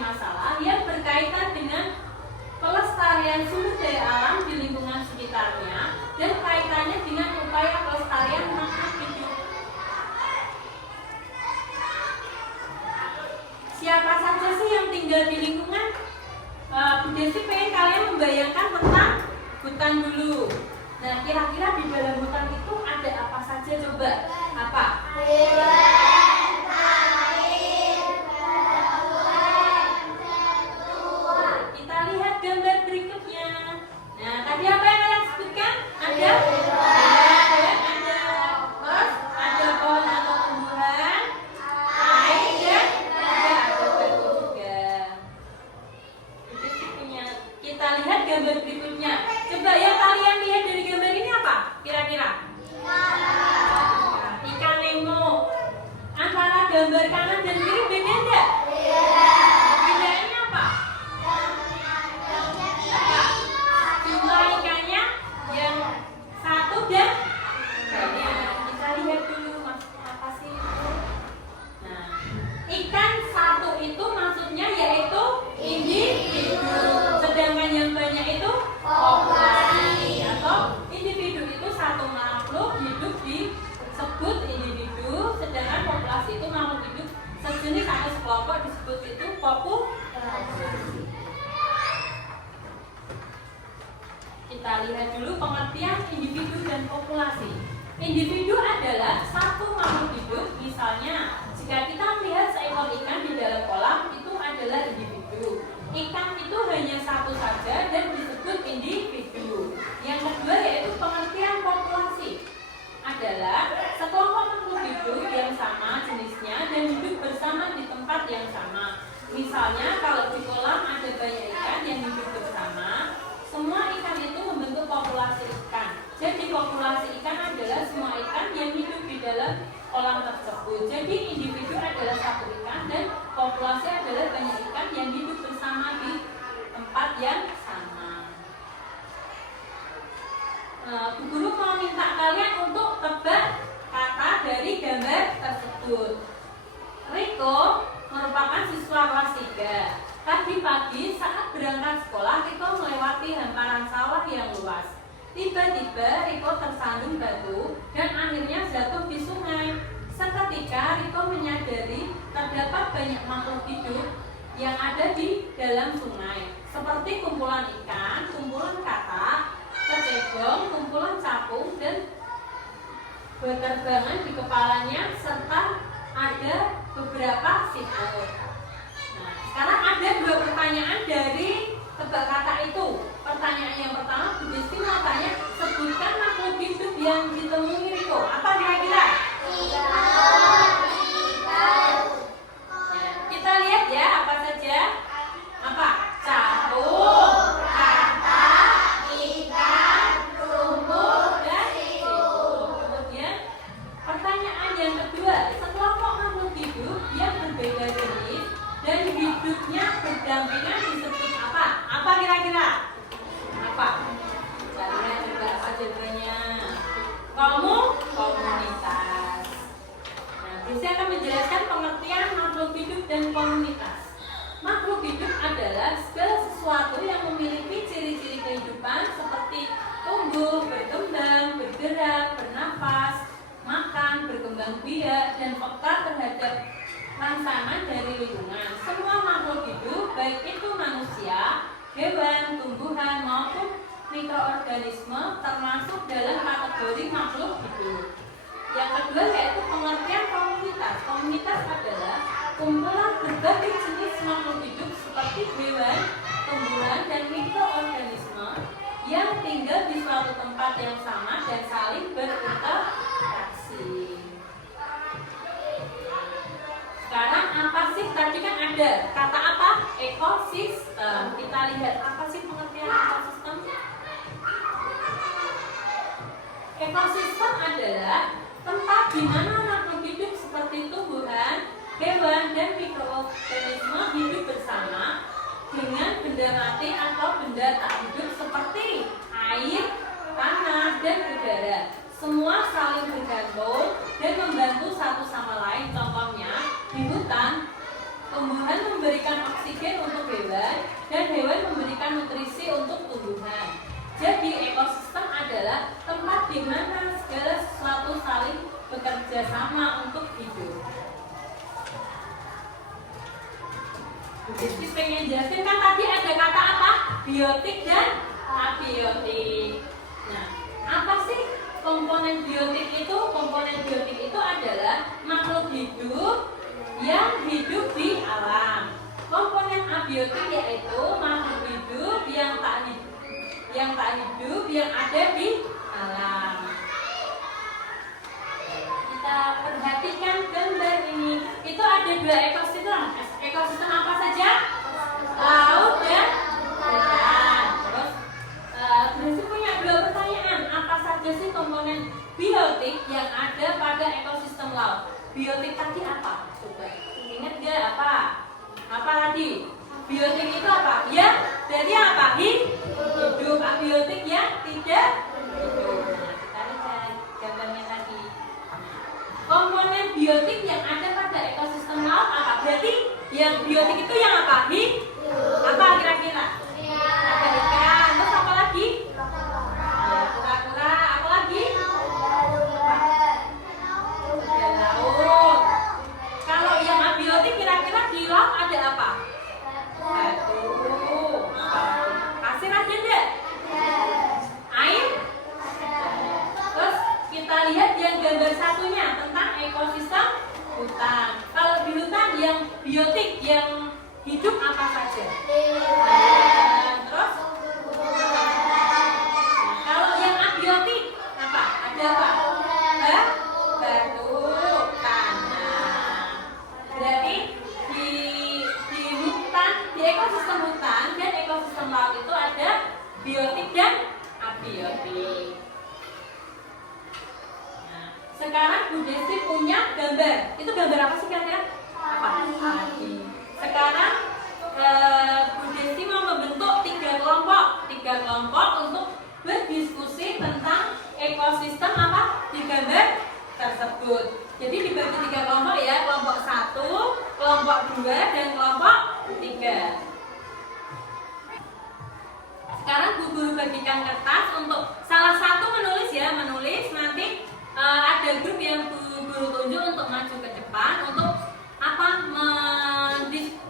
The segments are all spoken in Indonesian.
masalah yang berkaitan dengan pelestarian sumber daya alam di lingkungan sekitarnya dan kaitannya dengan upaya pelestarian makhluk hidup. Siapa saja sih yang tinggal di lingkungan? Bu Desi pengen kalian membayangkan tentang hutan dulu. Nah, kira-kira di dalam hutan itu ada apa saja coba? Apa? Kita lihat gambar berikutnya. Nah, tadi apa yang kalian sebutkan? Ada? Ada. Terus ada pohon atau tumbuhan, air dan ada batu juga. Kita lihat gambar berikutnya. Coba yang kalian lihat dari gambar ini apa? Kira-kira? Ikan Nemo. Antara gambar kanan dan kiri beda enggak? Bedanya apa? Jumlah ikannya yang satu dan banyak. Kita lihat dulu apa sih itu. Nah, ikan satu itu maksudnya yaitu individu, sedangkan yang banyak itu populasi atau individu itu satu makhluk hidup disebut individu, sedangkan populasi itu makhluk hidup sejenis atau sekelompok disebut itu populasi. Kita lihat dulu pengertian individu dan populasi. Individu adalah satu makhluk hidup. Misalnya, jika kita melihat seekor ikan di dalam kolam, itu adalah individu. Ikan itu hanya satu saja dan disebut individu. Yang kedua yaitu pengertian populasi. Adalah sekelompok makhluk hidup yang sama jenisnya dan hidup bersama di tempat yang sama. Misalnya, kalau di kolam ada banyak ikan yang hidup bersama, semua ikan itu membentuk populasi ikan. Jadi populasi ikan adalah semua ikan yang hidup di dalam kolam tersebut. Jadi individu adalah satu ikan dan populasi adalah banyak ikan yang hidup bersama di tempat yang sama. Bu Guru mau minta kalian untuk tebak kata dari gambar tersebut. Riko merupakan siswa kelas 3. Tadi pagi saat berangkat sekolah, Riko melewati hamparan sawah yang luas. Tiba-tiba Riko tersandung batu dan akhirnya jatuh di sungai. Seketika Riko menyadari terdapat banyak makhluk hidup yang ada di dalam sungai, seperti kumpulan ikan, kumpulan katak, kecebong, kumpulan capung, dan berterbangan di kepalanya, serta ada beberapa siput. Nah, sekarang ada 2 pertanyaan dari tebak kata itu. Pertanyaan yang pertama, Bu Desti mau tanya, sebutkan makhluk hidup yang ditemui Riko. Apa kira-kira? Kita lihat ya, apa saja? Apa? Capung, katak, ikan, rumput, dan siput. Kemudian pertanyaan yang kedua, sekelompok makhluk hidup yang berbeda jenis dan hidupnya berdampingan disebut apa? Apa kira-kira? Apa? Caranya coba apa jawabannya? Komunitas. Nah, Desi akan menjelaskan pengertian makhluk hidup dan komunitas. Makhluk hidup adalah segala sesuatu yang memiliki ciri-ciri kehidupan seperti tumbuh, berkembang, bergerak, bernafas, makan, berkembang biak, dan peka terhadap rangsangan dari lingkungan. Semua makhluk hidup, baik itu manusia, hewan, tumbuhan, maupun mikroorganisme, termasuk dalam kategori makhluk hidup. Yang kedua yaitu pengertian komunitas. Komunitas adalah kumpulan berbagai jenis makhluk hidup seperti hewan, tumbuhan, dan mikroorganisme yang tinggal di suatu tempat yang sama dan saling berinteraksi. Sekarang apa sih? Tadi kan ada kata apa? Ekosistem. Kita lihat apa sih pengertian ekosistem? Ekosistem adalah tempat di mana makhluk hidup seperti tumbuhan, hewan, dan mikroorganisme hidup bersama dengan benda mati atau benda tak hidup seperti air, tanah, dan udara. Semua saling bergantung dan membantu satu sama lain. Contohnya di hutan, tumbuhan memberikan oksigen untuk hewan dan hewan memberikan nutrisi untuk tumbuhan. Jadi ekosistem adalah tempat di mana segala sesuatu saling bekerja sama untuk hidup. Jadi pengen jelasin kan tadi ada kata apa? Biotik dan abiotik. Nah, apa sih komponen biotik itu? Komponen biotik itu adalah makhluk hidup yang hidup di alam. Komponen abiotik yaitu makhluk hidup yang tak hidup yang ada di alam. Kita perhatikan gambar ini. Itu ada dua ekosistem. Ekosistem apa saja? Laut dan hutan. Terus Gracie punya dua pertanyaan. Apa saja sih komponen biotik yang ada pada ekosistem laut? Biotik tadi apa? Coba ingat gak apa? Apa tadi? Biotik itu apa? Ya, dari apa? Hidup. Abiotik ya tidak hidup. Nah, kita lihat gambarnya tadi. Komponen biotik yang ada pada ekosistem laut apa? Berarti yang biotik itu yang apa? Apa kira-kira? Ada ikan. Terus apa lagi? Ya, kura-kura. Apa lagi? Ada laut. Kalau yang abiotik kira-kira di laut ada apa? Batu. Pasir ada enggak? Air? Terus kita lihat yang gambar satunya tentang ekosistem hutan. Kalau di hutan yang biotik yang hidup apa saja? Terus kalau yang abiotik apa? Ada apa? Batu, tanah. Berarti di hutan, di ekosistem hutan dan ekosistem laut itu ada biotik dan abiotik. Nah, sekarang Bu Desi punya gambar. Itu gambar apa sih kira-kira? Apa? Sekarang Bu Desi mau membentuk tiga kelompok untuk berdiskusi tentang ekosistem apa di gambar tersebut. Jadi dibagi tiga kelompok ya, kelompok 1, kelompok 2, dan kelompok 3. Sekarang Bu Guru bagikan kertas untuk salah satu menulis ya, nanti ada grup yang Bu Guru tunjuk untuk maju ke depan untuk apa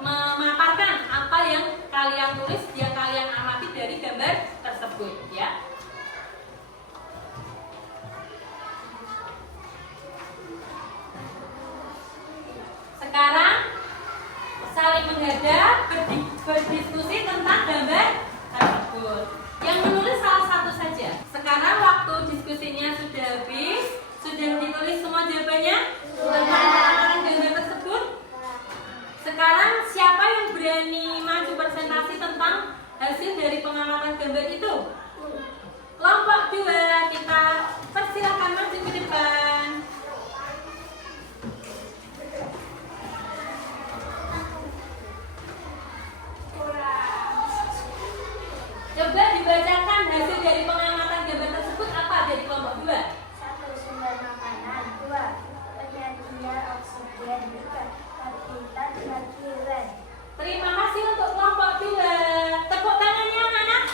memaparkan apa yang kalian tulis, yang kalian amati dari gambar tersebut ya. Sekarang saling menghadap berdiskusi tentang gambar tersebut. Yang menulis salah satu saja. Sekarang waktu diskusinya sudah habis, sudah ditulis semua jawabannya tentang gambar tersebut. Sekarang siapa yang berani maju presentasi tentang hasil dari pengamatan gambar itu? Kelompok 2, kita persilakan maju ke depan. Coba dibacakan hasil dari pengamatan gambar tersebut apa dari kelompok 2? 1. Sumber makanan. 2. Penyajian oksigen. 3. Habitat hewan. Terima kasih untuk kelompok 2. Tepuk tangannya anak-anak.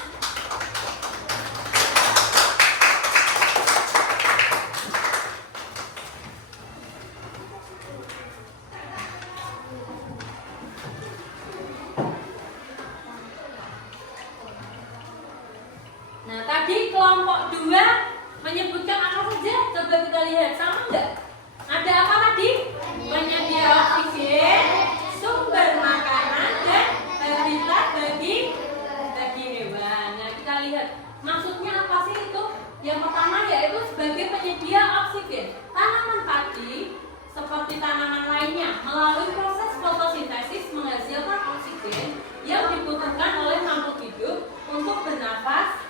Nah, tadi kelompok 2 menyebutkan apa saja? Coba kita lihat, sama enggak? Ada apa tadi? Penyedia oksigen, sumber makanan, dan habitat bagi hewan. Nah, kita lihat maksudnya apa sih itu? Yang pertama yaitu sebagai penyedia oksigen. Tanaman padi seperti tanaman lainnya melalui proses fotosintesis menghasilkan oksigen yang dibutuhkan oleh makhluk hidup untuk bernafas.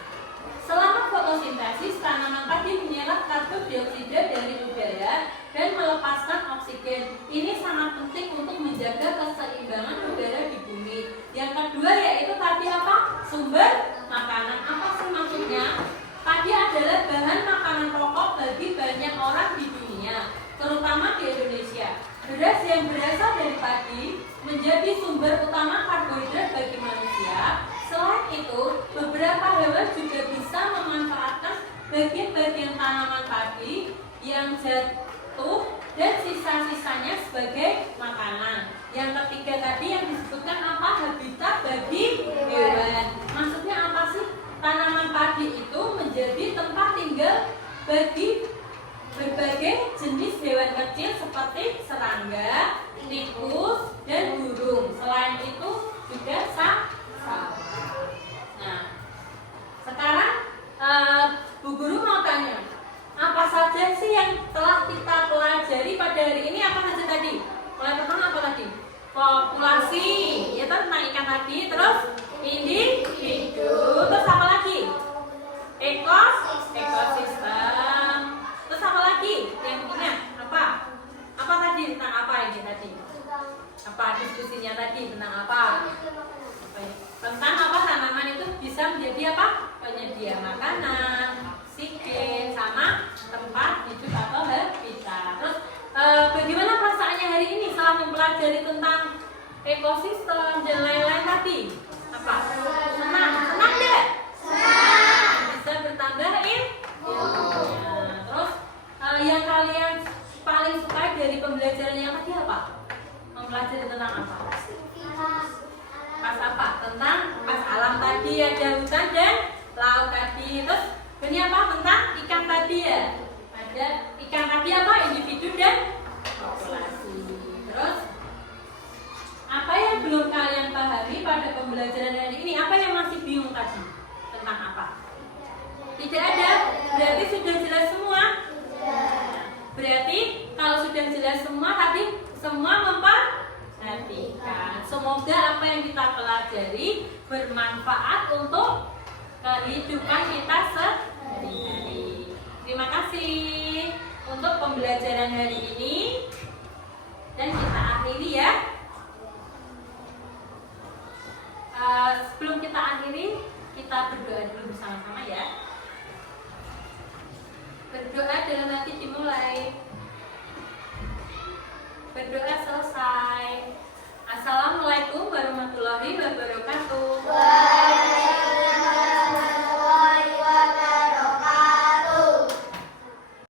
Selama fotosintesis, tanaman padi menyerap karbon dioksida dari udara dan melepaskan oksigen. Ini sangat penting untuk menjaga keseimbangan udara di bumi. Yang kedua yaitu tadi apa? Sumber makanan. Apa sih maksudnya? Padi adalah bahan makanan pokok bagi banyak orang di dunia, terutama di Indonesia. Beras yang berasal dari padi menjadi sumber utama karbohidrat bagi manusia. Selain itu, beberapa hewan juga bisa memanfaatkan bagian-bagian tanaman padi yang jatuh dan sisa-sisanya sebagai makanan. Yang ketiga tadi yang disebutkan apa? Habitat bagi hewan. Maksudnya apa sih? Tanaman padi itu menjadi tempat tinggal bagi berbagai jenis hewan kecil seperti serangga, tikus, dan burung. Selain itu juga sapi. Nah, sekarang Bu Guru mau tanya, apa saja sih yang telah kita pelajari pada hari ini? Apa saja tadi? Mulai pertama apa tadi? Populasi, ya tentang ikan tadi. Terus individu. Terus apa lagi? Ekosistem. Terus apa lagi? Yang ingat apa? Apa tadi tentang apa ini tadi? Apa diskusinya tadi tentang apa? Tentang apa tanaman itu bisa menjadi apa? Penyedia makanan, oksigen, sama tempat hidup atau habitat. Terus bagaimana perasaannya hari ini setelah mempelajari tentang ekosistem dan lain-lain tadi? Apa? Senang? Senang deh? Senang. Bisa bertambah ilmunya. Terus yang kalian paling suka dari pembelajaran yang tadi apa? Mempelajari tentang apa? Pas apa? Tentang pas alam tadi, ada hutan dan laut tadi. Terus ini apa? Tentang ikan tadi ya. Ada ikan tadi apa? Individu dan populasi. Terus apa yang belum kalian pahami pada pembelajaran hari ini? Apa yang masih bingung tadi? Tentang apa? Tidak ada. Berarti sudah jelas semua. Berarti kalau sudah jelas semua tadi semua memperhatikan. Semoga apa yang kita pelajari bermanfaat untuk kehidupan kita sehari-hari. Terima kasih untuk pembelajaran hari ini. Dan kita akhiri ya. Sebelum kita akhiri, kita berdoa dulu bersama-sama ya. Berdoa dalam hati dimulai. Berdoa selesai. Assalamualaikum warahmatullahi wabarakatuh.